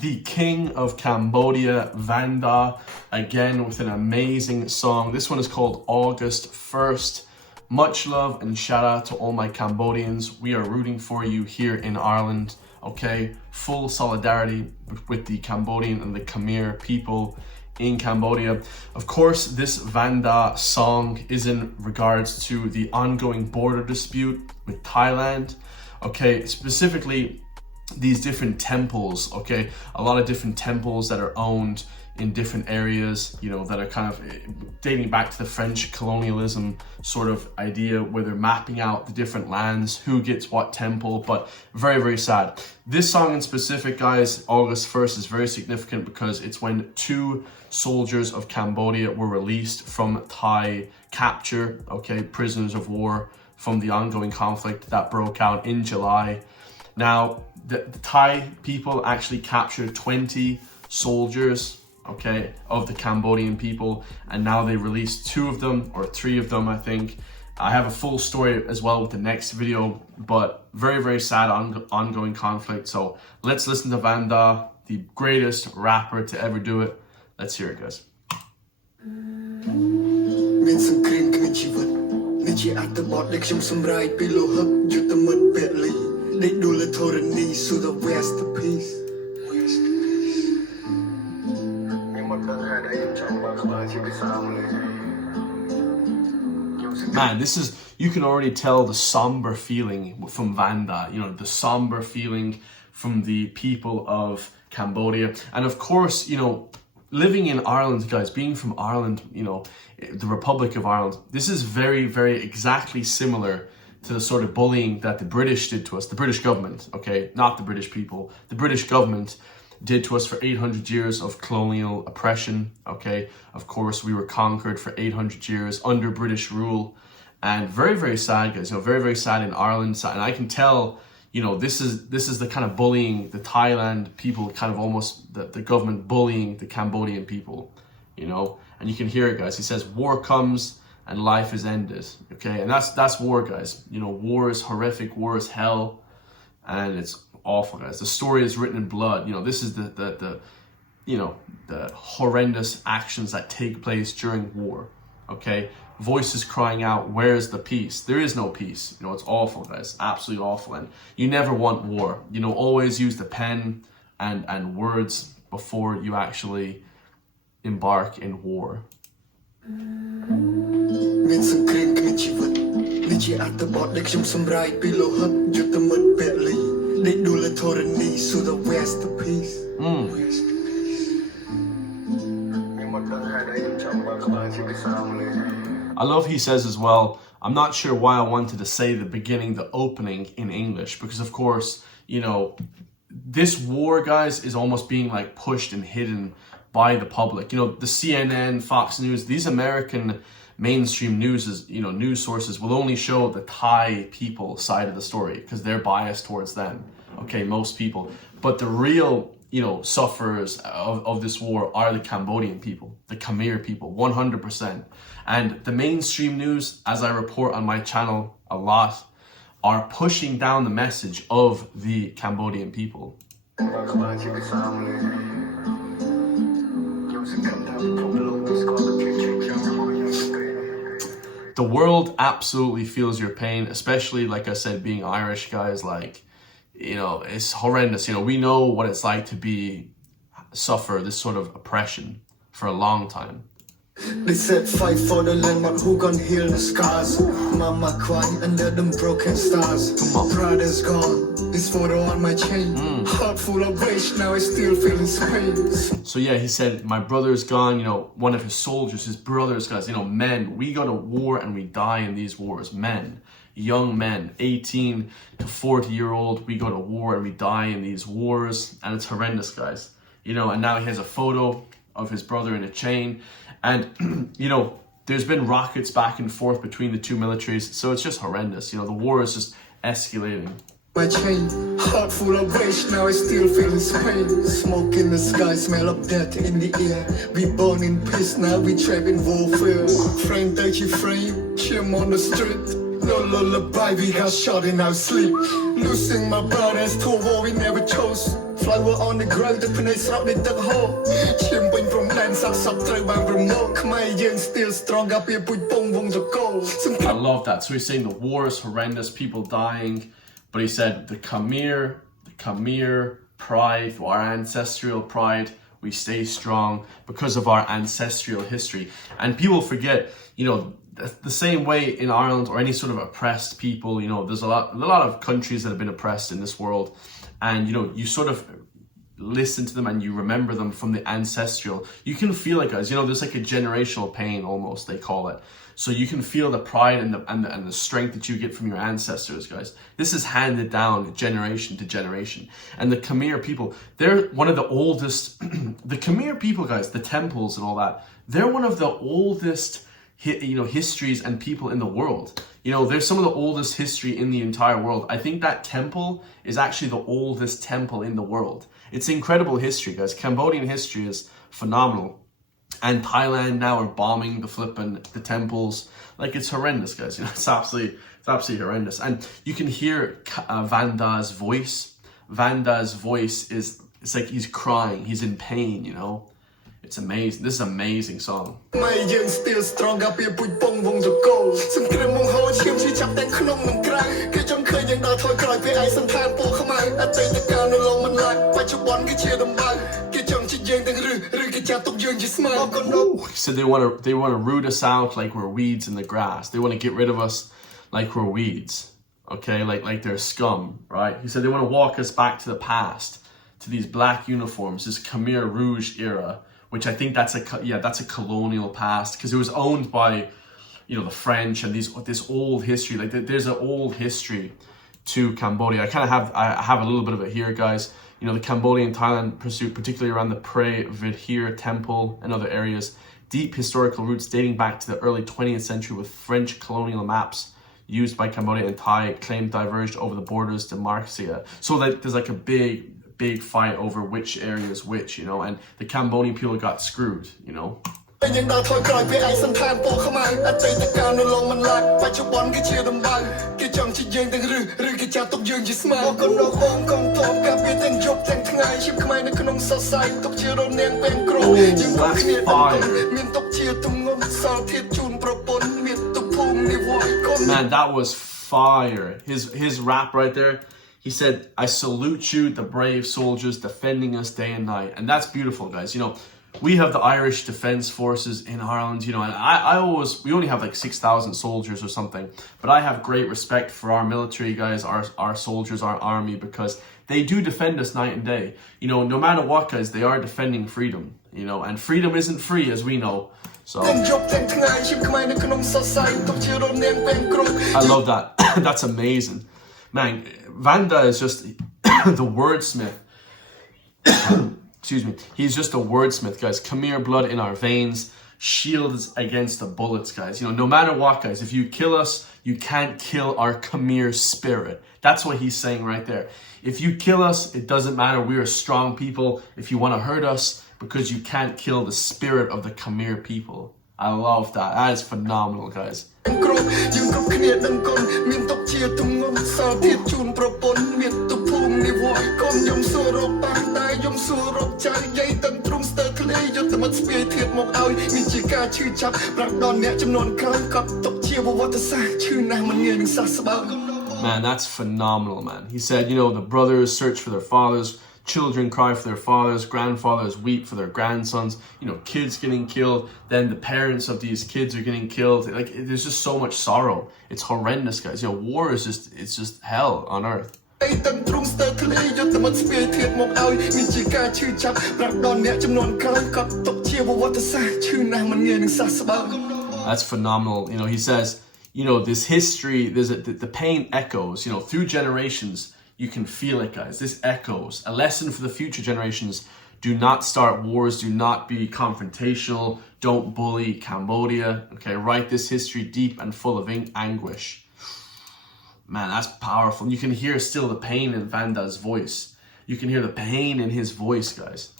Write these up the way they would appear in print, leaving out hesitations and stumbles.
the king of Cambodia, VannDa, again with an amazing song. This one is called August 1st. Much love and shout out to all my Cambodians. We are rooting for you here in Ireland, okay? Full solidarity with the Cambodian and the Khmer people in Cambodia. Of course, this VannDa song is in regards to the ongoing border dispute with Thailand, okay? Specifically, these different temples, okay? A lot of different temples that are owned in different areas, you know, that are kind of dating back to the French colonialism sort of idea where they're mapping out the different lands, who gets what temple, but very, very sad. This song in specific, guys, August 1st is very significant because it's when 2 soldiers of Cambodia were released from Thai capture, okay, prisoners of war from the ongoing conflict that broke out in July. Now, the Thai people actually captured 20 soldiers, okay, of the Cambodian people, and now they released 2 of them, or 3 of them, I think. I have a full story as well with the next video, but very, very sad ongoing conflict. So let's listen to VannDa, the greatest rapper to ever do it. Let's hear it, guys. Man, this is, you can already tell the somber feeling from VannDa, you know, the somber feeling from the people of Cambodia. And of course, you know, living in Ireland, guys, being from Ireland, you know, the Republic of Ireland, this is very, very exactly similar to the sort of bullying that the British did to us, the British government, okay, not the British people, the British government did to us for 800 years of colonial oppression, okay? Of course, we were conquered for 800 years under British rule, and very, very sad, guys, you know, very, very sad in Ireland. And I can tell, you know, this is the kind of bullying, the Thailand people kind of almost, the government bullying the Cambodian people, you know? And you can hear it, guys. He says, war comes and life is ended, okay? And that's war, guys. You know, war is horrific, war is hell, and it's awful, guys. The story is written in blood. You know, this is the you know, the horrendous actions that take place during war, okay? Voices crying out, where's the peace? There is no peace. You know, it's awful, guys, absolutely awful. And you never want war. You know, always use the pen and words before you actually embark in war. I love he says as well, I'm not sure why I wanted to say the beginning, the opening in English, because of course, you know, this war, guys, is almost being like pushed and hidden by the public. You know, the CNN, Fox News, these American mainstream news is, you know, news sources will only show the Thai people side of the story because they're biased towards them, okay, most people. But the real, you know, sufferers of this war are the Cambodian people, the Khmer people, 100%. And the mainstream news, as I report on my channel a lot, are pushing down the message of the Cambodian people. The world absolutely feels your pain, especially, like I said, being Irish, guys. Like, you know, it's horrendous. You know, we know what it's like to suffer this sort of oppression for a long time. They said fight for the land, but who gonna heal the scars? Mama crying under them broken stars. Pride is gone, this photo on my chain. Heart full of rage, now I still feeling pain. So yeah, he said, my brother's gone, you know, one of his soldiers, his brothers, guys, you know, men, we go to war and we die in these wars. Men, young men, 18 to 40-year-old, we go to war and we die in these wars, and it's horrendous, guys. You know, and now he has a photo of his brother in a chain. And, you know, there's been rockets back and forth between the 2 militaries, so it's just horrendous. You know, the war is just escalating. My chain, heart full of rage, now I still feel his pain. Smoke in the sky, smell of death in the air. We born in peace, now we trap in warfare. Frame, dirty frame, chim on the street. No lullaby, we got shot in our sleep. Losing my brothers to a war we never chose. Flower on the ground ទឹកភ្នែកស្រក់ដូចទឹកហូរឈាមពេញព្រំដែនសពសពត្រូវបានប្រមូលខ្មែរយើង still strong កាពីពុជពងវងតកោ I love that. So he's saying the war is horrendous, people dying, but he said the Khmer pride, our ancestral pride, we stay strong because of our ancestral history. And people forget, you know, the same way in Ireland or any sort of oppressed people, you know, there's a lot of countries that have been oppressed in this world, and you know, you sort of listen to them and you remember them from the ancestral. You can feel it, guys. You know, there's like a generational pain almost, they call it. So you can feel the pride and the strength that you get from your ancestors, guys. This is handed down generation to generation. And the Khmer people, they're one of the oldest. The Khmer people, guys, the temples and all that, they're one of the oldest, you know, histories and people in the world. You know, there's some of the oldest history in the entire world. I think that temple is actually the oldest temple in the world. It's incredible history, guys. Cambodian history is phenomenal. And Thailand now are bombing the temples. Like, it's horrendous, guys. You know, it's absolutely horrendous. And you can hear VannDa's voice. VannDa's voice it's like he's crying. He's in pain, you know. It's amazing. This is an amazing song. Still strong កាពីពុជពងវងតកោសង្គ្រាមមកហូរឈាមឈឺចាប់ទាំងក្នុងនិងក្រៅគេចង់ឃើញយើងដល់ថយក្រោយពេលឯងសន្តានពូខ្មែរអតីតកាលនៅឡងមិនឡាយបច្ចុប្បន្នគឺជាដំបៅគេចង់ជិះយើងទាំងឬគេចាត់ទុកយើងជាស្មៅ He said they want to root us out like we're weeds in the grass. They want to get rid of us like we're weeds. Okay, like they're scum, right? He said they want to walk us back to the past, to these black uniforms, this Khmer Rouge era, which I think that's a colonial past, because it was owned by, you know, the French and this old history. Like there's an old history to Cambodia. I have a little bit of it here, guys. You know, the Cambodian Thailand pursuit, particularly around the Pre Vidhir temple and other areas, deep historical roots dating back to the early 20th century, with French colonial maps used by Cambodia and Thai claimed diverged over the borders to Marxia. So like there's like a big fight over which area is which, you know, and the Cambodian people got screwed, you know. យើងដល់ថយក្រោយពេលឯងសន្តានពូខ្មែរអតីតកាលនៅឡងមិនឡាយបច្ចុប្បន្នគឺជាដំបៅគេចង់ជិះយើងទាំងឬគេចាត់ទុកយើងជាស្មៅកូនលោកបងកងទ័ពកាពីទាំងយប់ទាំងថ្ងៃឈាមខ្មែរនៅក្នុងសរសៃទុកជារនាងពេលក្រោយយើងមកគ្នាមានទុកជាទម្ងន់សល់ធៀបជូនប្រពន្ធមានទុកភូមិនិវត្តន៍ Man, that was fire. His rap right there. He said, "I salute you, the brave soldiers defending us day and night." And that's beautiful, guys. You know, we have the Irish Defence Forces in Ireland, you know, and we only have like 6,000 soldiers or something, but I have great respect for our military guys, our soldiers, our army, because they do defend us night and day. You know, no matter what, guys, they are defending freedom, you know, and freedom isn't free, as we know. So I love that. That's amazing. Man, VannDa is just the wordsmith. Excuse me. He's just a wordsmith, guys. Khmer blood in our veins, shields against the bullets, guys. You know, no matter what, guys, if you kill us, you can't kill our Khmer spirit. That's what he's saying right there. If you kill us, it doesn't matter. We are strong people. If you want to hurt us, because you can't kill the spirit of the Khmer people. I love that. That is phenomenal, guys. Man, that's phenomenal, man. He said, you know, the brothers search for their fathers, children cry for their fathers, grandfathers weep for their grandsons, you know, kids getting killed, then the parents of these kids are getting killed. Like, there's just so much sorrow. It's horrendous, guys. You know, war is it's just hell on earth. That's phenomenal. You know, he says, you know, this history, the pain echoes, you know, through generations. You can feel it, guys. This echoes. A lesson for the future generations. Do not start wars. Do not be confrontational. Don't bully Cambodia. Okay, write this history deep and full of anguish. Man, that's powerful. You can hear still the pain in VannDa's voice. You can hear the pain in his voice, guys.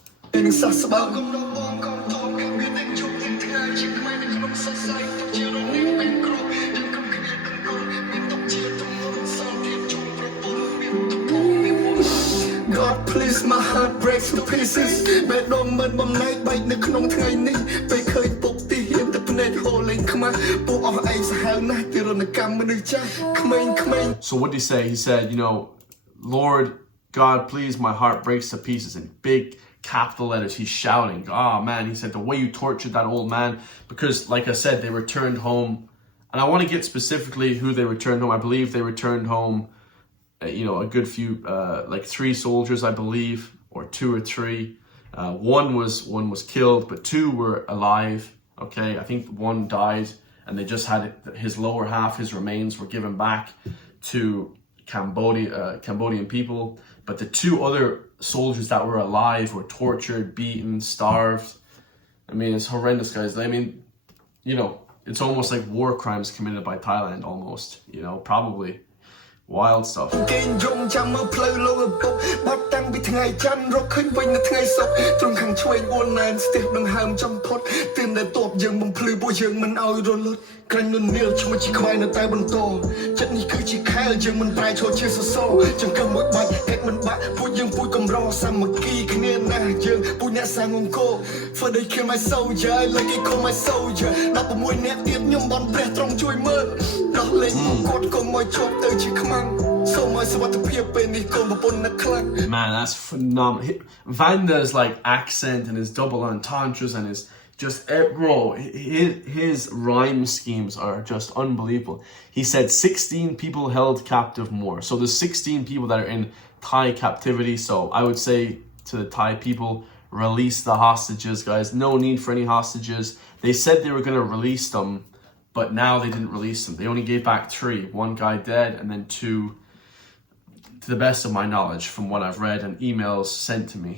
God please my heart breaks to pieces បែរដងមិនបំណែកបែកនៅក្នុងថ្ងៃនេះពេលឃើញពុកទីហ៊ានតែភ្នែកហូរលេងខ្មាស់ពួកអស់ឯងសាហាវណាស់ទីរណកម្មមនុស្សចាស់ក្មេងៗ So what did he say? He said, you know, Lord God, please, my heart breaks to pieces. In big capital letters, he's shouting. Oh man, he said, the way you tortured that old man, because like I said, they returned home. And I want to get specifically who they returned home. I believe they returned home, you know, a good few, like 3 soldiers, I believe, or 2 or 3. One was killed, but 2 were alive. Okay, I think 1 died, and they just had his lower half, his remains were given back to Cambodian people. But the 2 other soldiers that were alive were tortured, beaten, starved. I mean, it's horrendous, guys. I mean, you know, it's almost like war crimes committed by Thailand, almost. You know, probably wild stuff. គេយំចាំមើលផ្លូវលោឪពុកបាត់តាំងពីថ្ងៃច័ន្ទរកឃើញវិញនៅថ្ងៃសុក្រទ្រង់ខាងឆ្វេងអូនណែនស្ទះដង្ហើមចំផុតទឿនតែតបយើងបំភ្លឺពួកយើងមិនឲ្យរលត់ក្រាញ់ននាលឈ្មោះជាខ្មែរនៅតែបន្តចិត្តនេះគឺជាខែលយើងមិនប្រែឈរជាសសរចង្កឹះមួយបាច់ហេតុមិនបាក់ពួកយើងពួយកំរសាមគ្គីគ្នាណាស់យើងពួកអ្នកសាងអង្គរ For they kill my soldier like they call my soldier 16អ្នកទៀតខ្ញុំបន់ព្រះទ្រង់ជួយមើលដោះលែងពួកគាត់កុំឲ្យជាប់ទៅជាខ្មាំង Man, that's phenomenal. VannDa's like accent and his double entendres and his just bro, his rhyme schemes are just unbelievable. He said 16 people held captive more. So there's 16 people that are in Thai captivity. So I would say to the Thai people, release the hostages, guys. No need for any hostages. They said they were going to release them, but now they didn't release them. They only gave back 3. 1 guy dead and then 2, to the best of my knowledge, from what I've read and emails sent to me.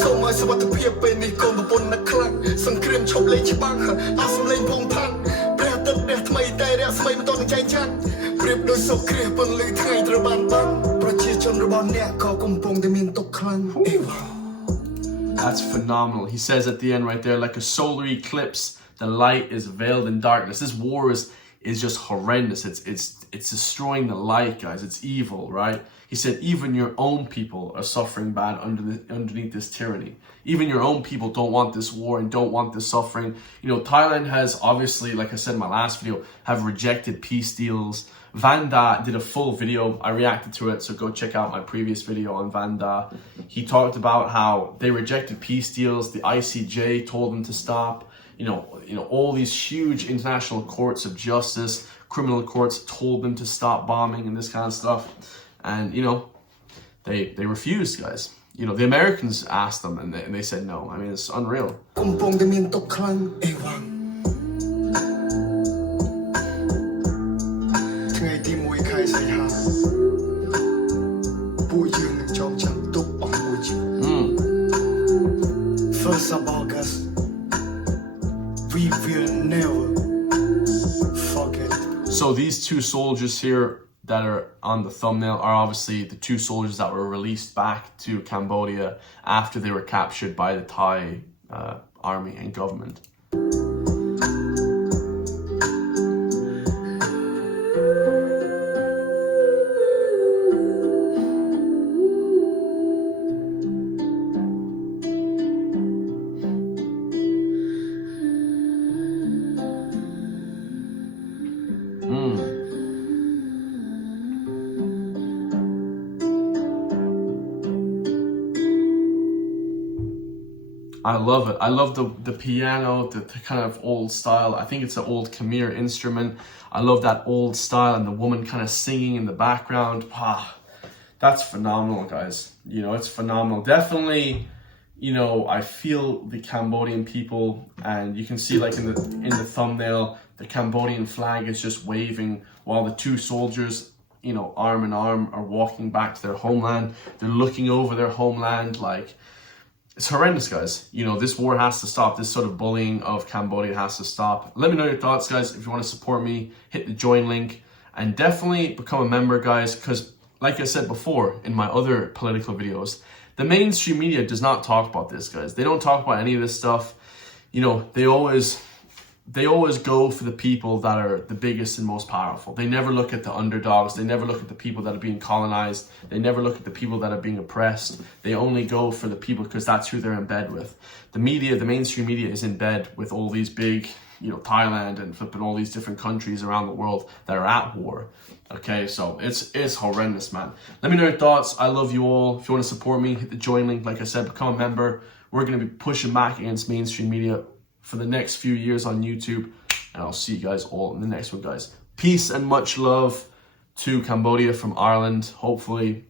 So my សុវត្ថិភាពពេលនេះកូនប្រពន្ធណាស់ខ្លាំងសង្គ្រាមឈប់លេងច្បាំងអស់សម្លេងពងផាន់ព្រះអាទិត្យព្រះថ្មីតែរស្មីមិនទាន់ចែងចាំងប្រៀបដូចសុគ្រាពន្លឺថ្ងៃត្រូវបានបាំងប្រជាជនរបស់អ្នកក៏កំពុងតែមានទុក្ខខ្លាំង That's phenomenal. He says at the end right there, like a solar eclipse, the light is veiled in darkness. This war is just horrendous. It's destroying the light, guys. It's evil, right? He said even your own people are suffering bad underneath this tyranny. Even your own people don't want this war and don't want this suffering. You know, Thailand has obviously, like I said in my last video, have rejected peace deals. VannDa did a full video. I reacted to it, so go check out my previous video on VannDa. He talked about how they rejected peace deals. The ICJ told them to stop. You know, all these huge international courts of justice, criminal courts told them to stop bombing and this kind of stuff. And, you know, they refused, guys. You know, the Americans asked them and they said no. I mean, it's unreal. First of August, we will never forget. So these 2 soldiers here that are on the thumbnail are obviously the 2 soldiers that were released back to Cambodia after they were captured by the Thai army and government. I love it. I love the piano, the kind of old style. I think it's an old Khmer instrument. I love that old style and the woman kind of singing in the background. That's phenomenal, guys. You know, it's phenomenal. Definitely, you know, I feel the Cambodian people, and you can see like in the thumbnail, the Cambodian flag is just waving while the 2 soldiers, you know, arm in arm are walking back to their homeland. They're looking over their homeland like... It's horrendous, guys. You know, this war has to stop. This sort of bullying of Cambodia has to stop. Let me know your thoughts, guys. If you want to support me, hit the join link. And definitely become a member, guys. Because, like I said before in my other political videos, the mainstream media does not talk about this, guys. They don't talk about any of this stuff. You know, they always they always go for the people that are the biggest and most powerful. They never look at the underdogs. They never look at the people that are being colonized. They never look at the people that are being oppressed. They only go for the people because that's who they're in bed with. The media, the mainstream media, is in bed with all these big, Thailand and flipping all these different countries around the world that are at war. Okay, so it's horrendous, man. Let me know your thoughts. I love you all. If you want to support me, hit the join link. Like I said, become a member. We're going to be pushing back against mainstream media for the next few years on YouTube. And I'll see you guys all in the next one, guys. Peace and much love to Cambodia from Ireland. Hopefully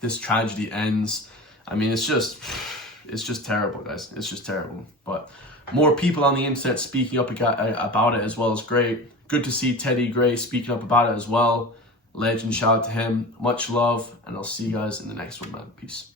this tragedy ends. I mean, it's just terrible, guys. It's just terrible. But more people on the internet speaking up about it as well is great. Good to see Teddy Gray speaking up about it as well. Legend, shout out to him. Much love, and I'll see you guys in the next one, man. Peace.